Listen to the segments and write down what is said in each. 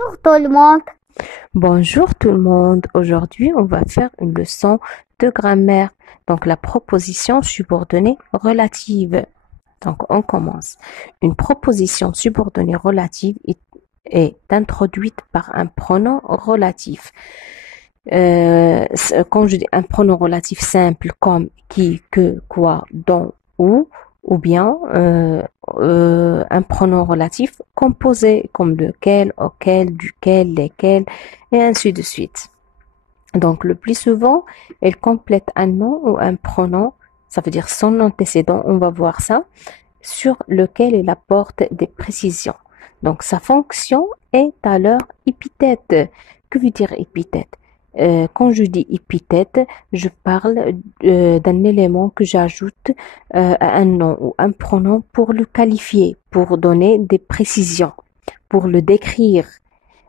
Bonjour tout le monde. Bonjour tout le monde. Aujourd'hui, on va faire une leçon de grammaire. Donc, la proposition subordonnée relative. Donc, on commence. Une proposition subordonnée relative est introduite par un pronom relatif. Quand je dis un pronom relatif simple comme qui, que, quoi, dont, ou bien un pronom relatif composé comme lequel, auquel, duquel, lesquels, et ainsi de suite. Donc, le plus souvent, elle complète un nom ou un pronom, ça veut dire son antécédent, on va voir ça, sur lequel elle apporte des précisions. Donc, sa fonction est alors épithète. Que veut dire épithète? Quand je dis épithète, je parle d'un élément que j'ajoute à un nom ou un pronom pour le qualifier, pour donner des précisions, pour le décrire.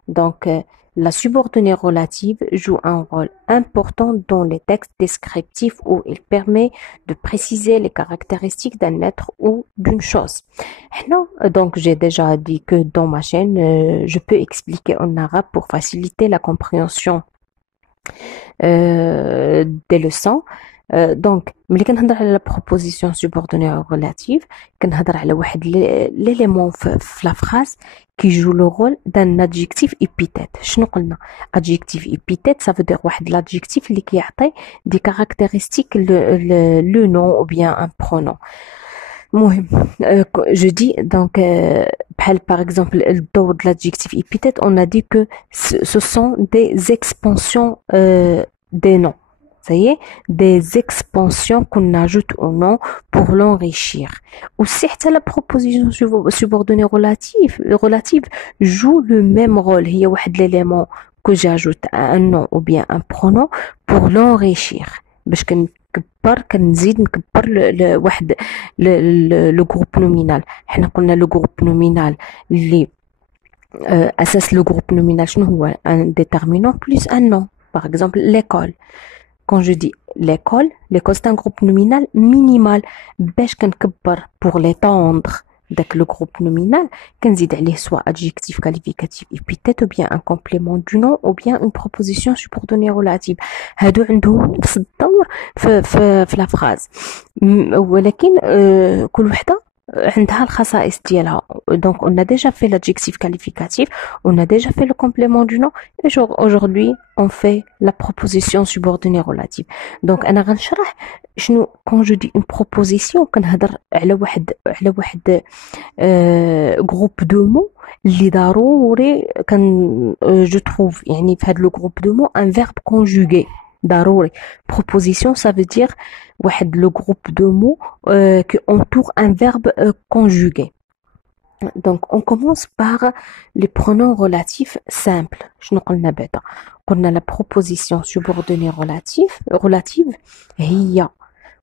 Donc, la subordonnée relative joue un rôle important dans les textes descriptifs où il permet de préciser les caractéristiques d'un être ou d'une chose. Non, donc j'ai déjà dit que dans ma chaîne, je peux expliquer en arabe pour faciliter la compréhension des leçons. دونك ملي كنهضر على la proposition subordonnée relative كنهضر على واحد l'élément في la phrase qui joue le rôle d'un adjectif épithète. شنو قلنا adjectif épithète ça veut dire واحد l'adjectif اللي كيعطي des caractéristiques le nom ou bien un pronom. مهم je dis donc بحال par exemple le dos de l'adjectif épithète on a dit que ce sont des expansions des noms. Ça y est, des expansions qu'on ajoute au nom pour l'enrichir. Aussi, la proposition subordonnée relative joue le même rôle. Il y a un élément que j'ajoute à un nom ou bien un pronom pour l'enrichir. باش كنزيد نكبر واحد لو جروب نومينال. حنا قلنا لو جروب نومينال اللي اساس لو جروب نومينال شنو هو un déterminant plus un nom. Par exemple, l'école. Quand je dis l'école c'est un groupe nominal minimal. باش كنكبر pour l'étendre داك le groupe nominal كنزيد عليه soit adjectif qualificatif épithète ou bien un complément du nom ou bien une proposition subordonnée relative. هادو عندهم نفس الدور في la phrase. ولكن كل وحدة عندها الخصائص ديالها. Donc on a déjà fait l'adjectif qualificatif, on a déjà fait le complément du nom et aujourd'hui on fait la proposition subordonnée relative. Donc انا غنشرح شنو quand je dis une proposition كنهضر على واحد groupe de mots اللي ضروري كان je trouve يعني في هذا le groupe de mots un verbe conjugué ضروري. Proposition ça veut dire واحد le groupe de mots qui entoure un verbe conjugué. Donc on commence par les pronoms relatifs simples. شنو قلنا بعدا؟ قلنا la proposition subordonnée relative هي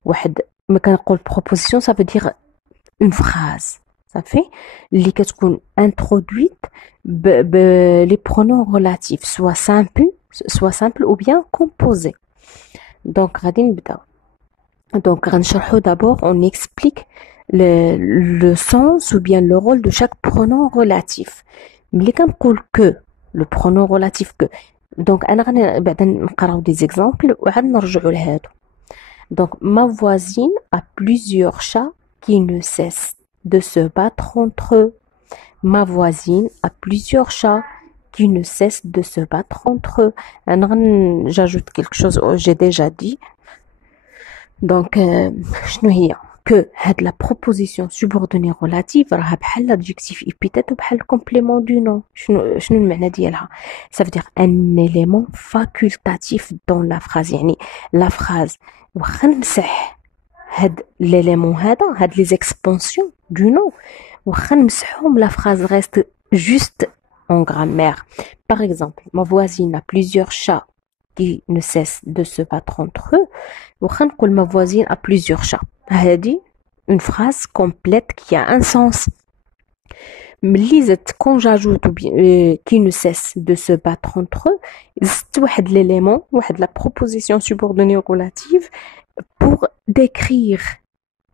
واحد ما كنقول proposition ça veut dire une phrase. Ça fait اللي كتكون introduite les pronoms relatifs soit simple ou bien composé. Donc غادي نبدا. Donc غنشرحو d'abord on explique le sens ou bien le rôle de chaque pronom relatif. ملي كنقول que le pronom relatif que donc انا غادي بعدا نقراو des exemples وعاد نرجعوا لهادو. Donc ma voisine a plusieurs chats qui ne cessent de se battre entre eux. Ma voisine a plusieurs chats qui ne cessent de se battre entre eux. J'ajoute quelque chose que j'ai déjà dit. Donc, شنو هي que هاد la proposition subordonnée relative راها بحال l'adjectif épithète وبحال le complément du nom. شنو المعنى ديالها؟ Ça veut dire un élément facultatif dans la phrase. يعني la phrase واخا نمسح هاد l'élément هاد les expansions du nom واخا نمسحهم la phrase reste juste en grammaire. Par exemple, ma voisine a plusieurs chats qui ne cessent de se battre entre eux. واخا نقول ma voisine a plusieurs chats. هادي une phrase complète qui a un sens. ملي زدت quand j'ajoute ou bien qui ne cesse de se battre entre eux زدت واحد l'élément واحد la proposition subordonnée relative pour décrire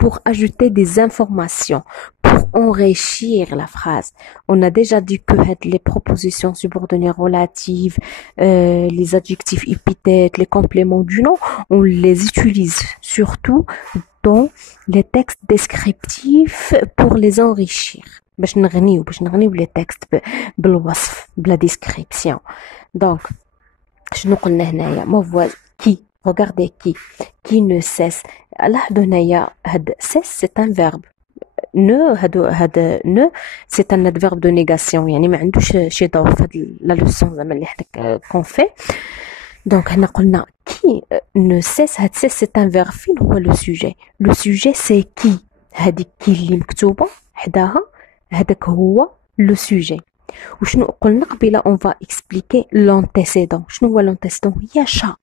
pour ajouter des informations, pour enrichir la phrase. On a déjà dit que les propositions subordonnées relatives, les adjectifs épithètes, les compléments du nom, on les utilise surtout dans les textes descriptifs pour les enrichir. باش نغنيو les textes بالوصف بلا description. Donc شنو قلنا هنايا ما فوا qui regardez qui ne cesse لاحظوا هنايا هاد cesse c'est un verbe هاد ne c'est un adverbe de négation يعني ما عندوش شي دور في هاد لا لوسون زعما اللي حنا كون في. دونك هنا قلنا qui ne cesse هاد cesse c'est un verbe فين هو le sujet c'est qui هاديك qui اللي مكتوبه حداها هذاك هو le sujet. وشنو قلنا قبيله on va expliquer l'antécédent. شنو هو l'antécédent هي chat.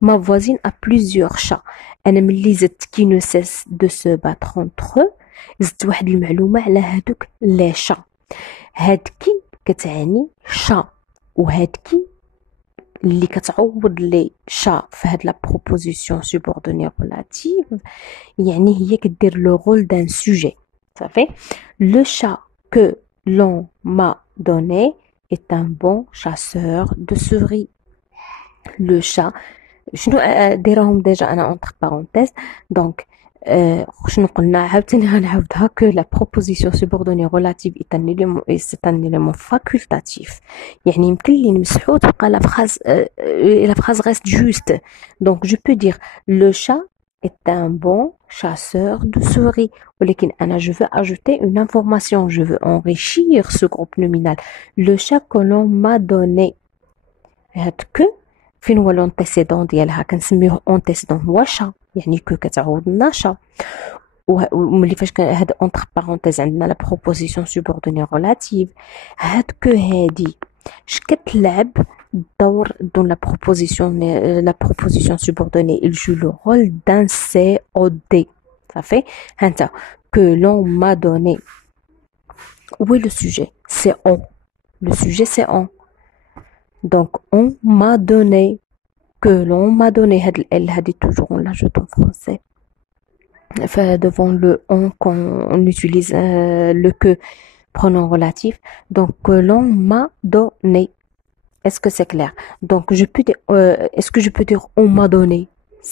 Ma voisine a plusieurs chats. أنا ملي زدت qui ne cesse de se battre entre eux زدت واحد المعلومة على هادوك لي شا. هاد كي كتعني شا وهاد كي اللي كتعوض لي شا في هاد لا بروبوزيسيون سوبوردوني ريلاتيف يعني هي كدير لو رول دان سوجي. صافي. Le chat que l'on m'a donné est un bon chasseur de souris. Le chat شنو ديرهم ديجا انا اونتر بارونتيز. دونك شنو قلنا عاوتاني غنعاودها que la proposition subordonnée relative est un élément c'est un élément facultatif يعني يمكن لي نمسحو تبقى la phrase reste juste. Donc je peux dire le chat est un bon chasseur de souris. ولكن أنا je veux ajouter une information, je veux enrichir ce groupe nominal. Le chat que l'on m'a donné. هاد que فين هو l'antécédent ديالها كنسميوه antécédent هو شا يعني que كتعوض لنا شا. وملي فاش كان هاد entre parenthèses عندنا la proposition subordonnée relative هاد que هادي اش كتلعب الدور dans la proposition subordonnée il joue le rôle d'un COD. Ça fait هانتا que l'on m'a donné. Où est le sujet? C'est on. Le sujet c'est on. Donc on m'a donné que l'on m'a donné elle a dit toujours on l'ajoute en français. Enfin, devant le on qu'on utilise le que pronom relatif. Donc que l'on m'a donné. Est-ce que c'est clair? Donc je peux dire est-ce que je peux dire on m'a donné?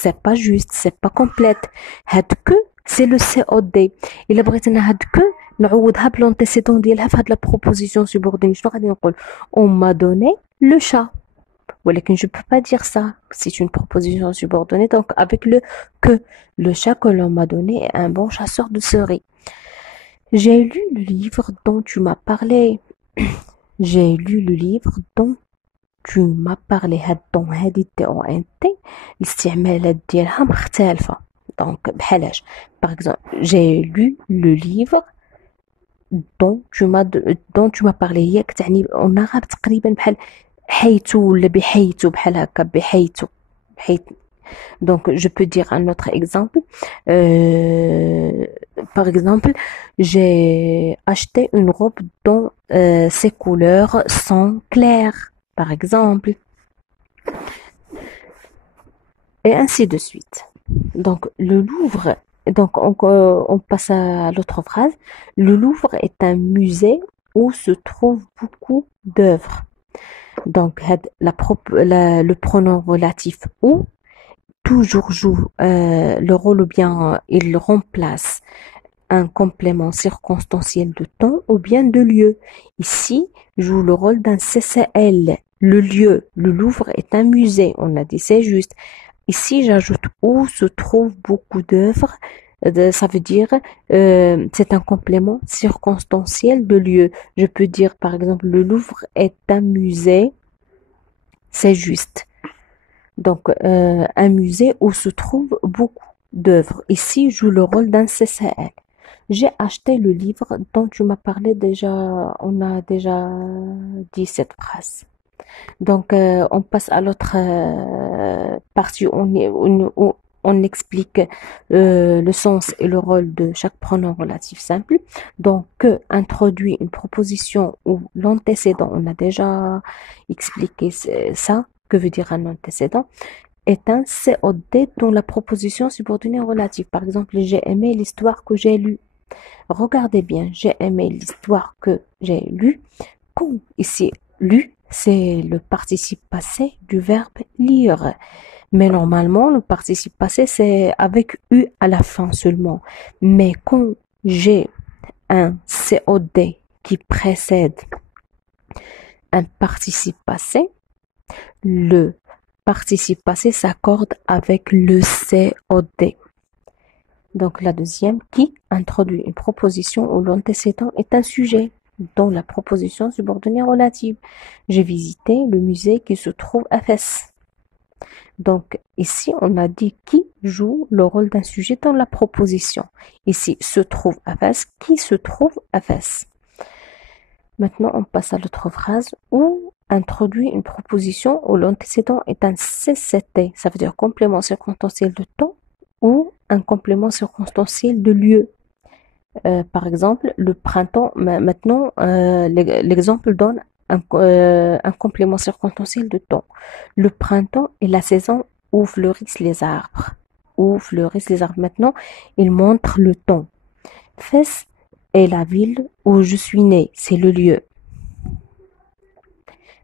C'est pas juste, c'est pas complète. هاد que c'est le COD. إلا بغيتنا هاد que نعوضها بلانتيسيدون ديالها في هاد لا بروبوزيسيون سوبورديني. شنو غادي نقول؟ on m'a donné le chat. ولكن je peux pas dire ça. C'est une proposition subordonnée. Donc avec le que le chat que l'on m'a donné est un bon chasseur de souris. J'ai lu le livre dont tu m'as parlé. J'ai lu le livre dont tu m'as parlé. هاد دون هادي تي او ان تي الاستعمالات ديالها مختلفة. Donc بحالاش par exemple j'ai lu le livre dont tu m'as parlé هي كتعني en arabe تقريبا بحال حيث ولا بحيث بحال هكا بحيث. Donc je peux dire un autre exemple. Par exemple j'ai acheté une robe dont ses couleurs sont claires par exemple et ainsi de suite. Donc le Louvre, donc on passe à l'autre phrase. Le Louvre est un musée où se trouvent beaucoup d'œuvres. Donc le pronom relatif où toujours joue le rôle ou bien il remplace un complément circonstanciel de temps ou bien de lieu. Ici joue le rôle d'un CCL. Le lieu, le Louvre est un musée. On a dit c'est juste. Ici, j'ajoute où se trouvent beaucoup d'œuvres. Ça veut dire c'est un complément circonstanciel de lieu. Je peux dire par exemple le Louvre est un musée. C'est juste. Donc un musée où se trouvent beaucoup d'œuvres. Ici joue le rôle d'un CCL. J'ai acheté le livre dont tu m'as parlé déjà. On a déjà dit cette phrase. Donc, on passe à l'autre partie où on explique le sens et le rôle de chaque pronom relatif simple. Donc, que introduit une proposition ou l'antécédent, on a déjà expliqué ça. Que veut dire un antécédent? est un COD dans la proposition subordonnée relative. Par exemple, j'ai aimé l'histoire que j'ai lue. Regardez bien, j'ai aimé l'histoire que j'ai lue. Quand ici, lu, c'est le participe passé du verbe lire. Mais normalement, le participe passé, c'est avec U à la fin seulement. Mais quand j'ai un COD qui précède un participe passé, le participe passé s'accorde avec le COD. Donc la deuxième, qui introduit une proposition où l'antécédent est un sujet dans la proposition subordonnée relative. J'ai visité le musée qui se trouve à Fès. Donc ici, on a dit qui joue le rôle d'un sujet dans la proposition. Ici, se trouve à Fès, qui se trouve à Fès. Maintenant, on passe à l'autre phrase où introduit une proposition où l'antécédent est un CCT, ça veut dire complément circonstanciel de temps ou un complément circonstanciel de lieu. Par exemple, le printemps, maintenant, l'exemple donne un complément circonstanciel de temps. Le printemps est la saison où fleurissent les arbres. Où fleurissent les arbres. Maintenant, il montre le temps. Fès est la ville où je suis né, c'est le lieu.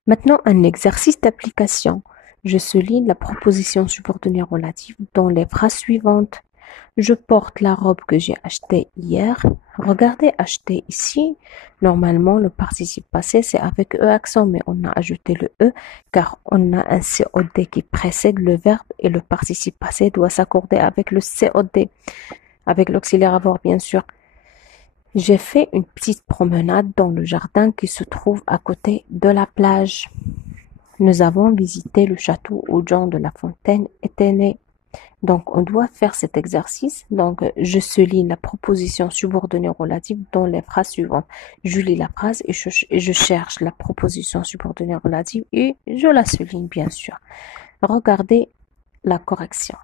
Maintenant, un exercice d'application. Je souligne la proposition subordonnée relative dans les phrases suivantes. Je porte la robe que j'ai achetée hier. Regardez, acheter ici. Normalement, le participe passé, c'est avec E accent, mais on a ajouté le E car on a un COD qui précède le verbe et le participe passé doit s'accorder avec le COD, avec l'auxiliaire avoir, bien sûr. J'ai fait une petite promenade dans le jardin qui se trouve à côté de la plage. Nous avons visité le château où Jean de La Fontaine était né. Donc, on doit faire cet exercice. Donc, je souligne la proposition subordonnée relative dans les phrases suivantes. Je lis la phrase et je cherche la proposition subordonnée relative et je la souligne, bien sûr. Regardez la correction.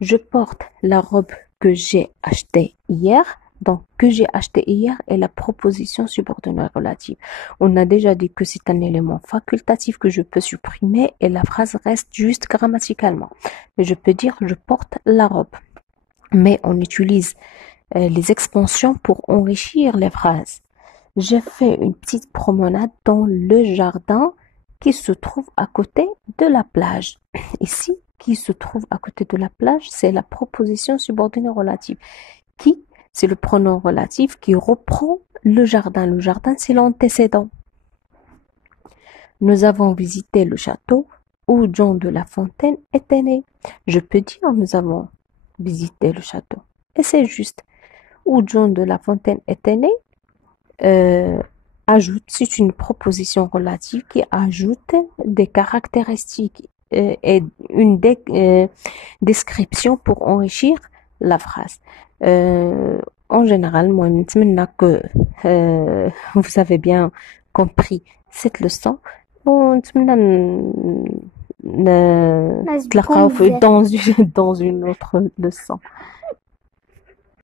Je porte la robe que j'ai achetée hier. Donc, que j'ai acheté hier est la proposition subordonnée relative. On a déjà dit que c'est un élément facultatif que je peux supprimer et la phrase reste juste grammaticalement. Je peux dire je porte la robe. Mais on utilise les expansions pour enrichir les phrases. J'ai fait une petite promenade dans le jardin qui se trouve à côté de la plage. Ici, qui se trouve à côté de la plage, c'est la proposition subordonnée relative. Qui, c'est le pronom relatif qui reprend le jardin. Le jardin, c'est l'antécédent. Nous avons visité le château où Jean de La Fontaine était né. Je peux dire nous avons visité le château. Et c'est juste. Où Jean de La Fontaine était né, c'est une proposition relative qui ajoute des caractéristiques et une description pour enrichir la phrase. En général, moi, je que vous avez bien compris cette leçon. ونتمنى نتلاقاو dans une autre leçon.